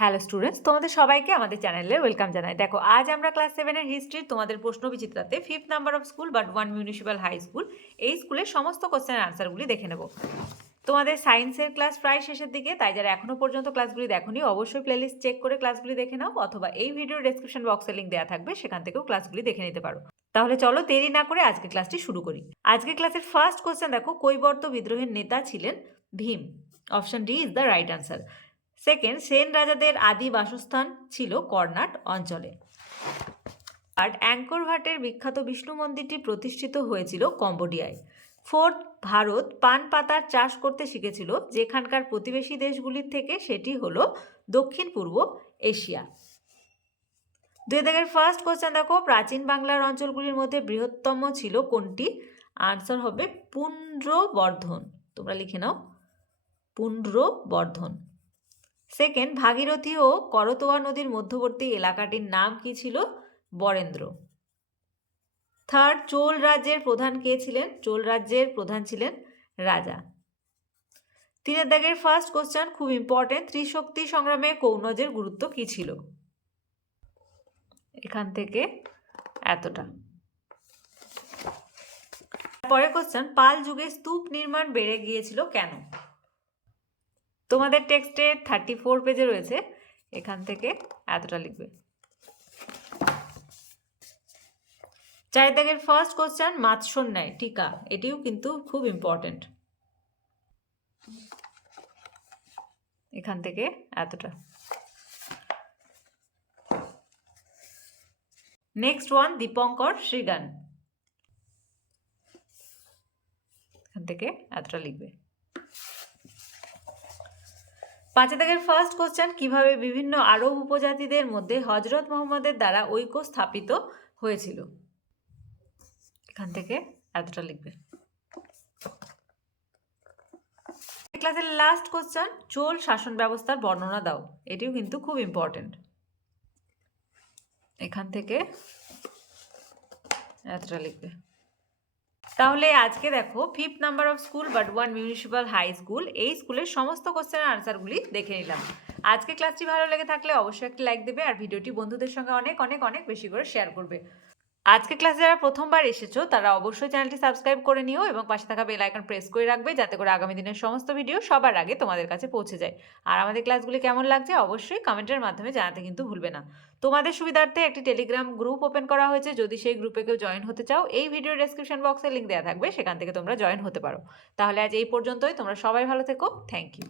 Hello students তোমাদের সবাইকে আমাদের চ্যানেলে ওয়েলকাম জানাই। দেখো, আজ আমরা ক্লাস সেভেনের হিস্ট্রির তোমাদের প্রশ্ন বিচিত্রাতে fifth number of school but one municipal high school এই স্কুলের সমস্ত কোশ্চেনের আনসারগুলি দেখে নেব। তোমাদের সায়েন্সের ক্লাস প্রায় শেষের দিকে, তাই যারা এখনও পর্যন্ত ক্লাসগুলি দেখোনি, অবশ্যই প্লেলিস্ট চেক করে ক্লাসগুলি দেখে নাও, অথবা এই ভিডিওর ডেসক্রিপশন বক্সে লিঙ্ক দেওয়া থাকবে, সেখান থেকেও ক্লাসগুলি দেখে নিতে পারো। তাহলে চলো দেরি না করে আজকে ক্লাসটি শুরু করি। আজকে ক্লাসের ফার্স্ট কোশ্চেন দেখো, কৈবর্ত বিদ্রোহের নেতা ছিলেন Bhim. Option D is the right answer second Sen রাজাদের আদি বাসস্থান ছিল কর্ণাট অঞ্চলে। আর অ্যাঙ্কর ভাটের বিখ্যাত বিষ্ণু মন্দিরটি প্রতিষ্ঠিত হয়েছিল কম্বোডিয়ায়। ফোর্থ ভারত পান পাতার চাষ করতে শিখেছিল, যেখানকার প্রতিবেশী দেশগুলির থেকে সেটি হলো দক্ষিণ পূর্ব এশিয়া। দুই দাগের ফার্স্ট কোশ্চেন দেখো, প্রাচীন বাংলার অঞ্চলগুলির মধ্যে বৃহত্তম ছিল কোনটি? আনসার হবে পুণ্ড্রবর্ধন তোমরা লিখে নাও। পুণ্ড্রবর্ধন সেকেন্ড ভাগীরথী ও করতোয়া নদীর মধ্যবর্তী এলাকাটির নাম কি ছিল? বরেন্দ্র। থার্ড চোল রাজ্যের প্রধান কে ছিলেন? চোল রাজ্যের প্রধান ছিলেন রাজা। তিনের দাগের ফার্স্ট কোশ্চেন খুব ইম্পর্টেন্ট ত্রিশক্তি সংগ্রামে কৌনজের গুরুত্ব কি ছিল? এখান থেকে এতটা। পরের কোশ্চেন পাল যুগে স্তূপ নির্মাণ বেড়ে গিয়েছিল কেন? তোমাদের টেক্সটে থার্টি ফোর পেজে রয়েছে, এখান থেকে এতটা লিখবে। চার দাগের ফার্স্ট কোশ্চেন মাৎসর ন্যায় টিকা, এটিও কিন্তু খুব ইম্পর্টেন্ট এখান থেকে এতটা। Next one Dipankar Srijnan. এখান থেকে এতটা লিখবে। পাঁচে দাগের ফার্স্ট কোশ্চেন কীভাবে বিভিন্ন আরব উপজাতিদের মধ্যে হজরত মোহাম্মদের দ্বারা ঐক্য স্থাপিত হয়েছিল? এখান থেকে এতটা লিখবে। ক্লাসের লাস্ট কোশ্চেন চোল শাসন ব্যবস্থার বর্ণনা দাও। এটিও কিন্তু খুব ইম্পর্টেন্ট এখান থেকে এতটা লিখবে। তাহলে আজকে দেখো fifth number of school but one municipal high school এই স্কুলের সমস্ত কোশ্চেনের আনসারগুলি দেখে নিলাম। আজকে ক্লাসটি ভালো লেগে থাকলে অবশ্যই একটি লাইক দেবে আর ভিডিওটি বন্ধুদের সঙ্গে অনেক অনেক অনেক বেশি করে শেয়ার করবে। আজকে ক্লাসে যারা প্রথমবার এসেছ, তারা অবশ্যই চ্যানেলটি সাবস্ক্রাইব করে নিও এবং পাশে থাকা বেল আইকন প্রেস করে রাখবে যাতে করে আগামী দিনের সমস্ত ভিডিও সবার আগে তোমাদের কাছে পৌঁছে যায়। আর আমাদের ক্লাসগুলি কেমন লাগছে অবশ্যই কমেন্টের মাধ্যমে জানাতে কিন্তু ভুলবে না। তোমাদের সুবিধার্থে একটি টেলিগ্রাম গ্রুপ ওপেন করা হয়েছে। যদি সেই গ্রুপে কেউ জয়েন হতে চাও, এই ভিডিও ডেসক্রিপশন বক্সে লিঙ্ক দেওয়া থাকবে। সেখান থেকে তোমরা জয়েন হতে পারো। তাহলে আজ এই পর্যন্তই। তোমরা সবাই ভালো থেকো। Thank you.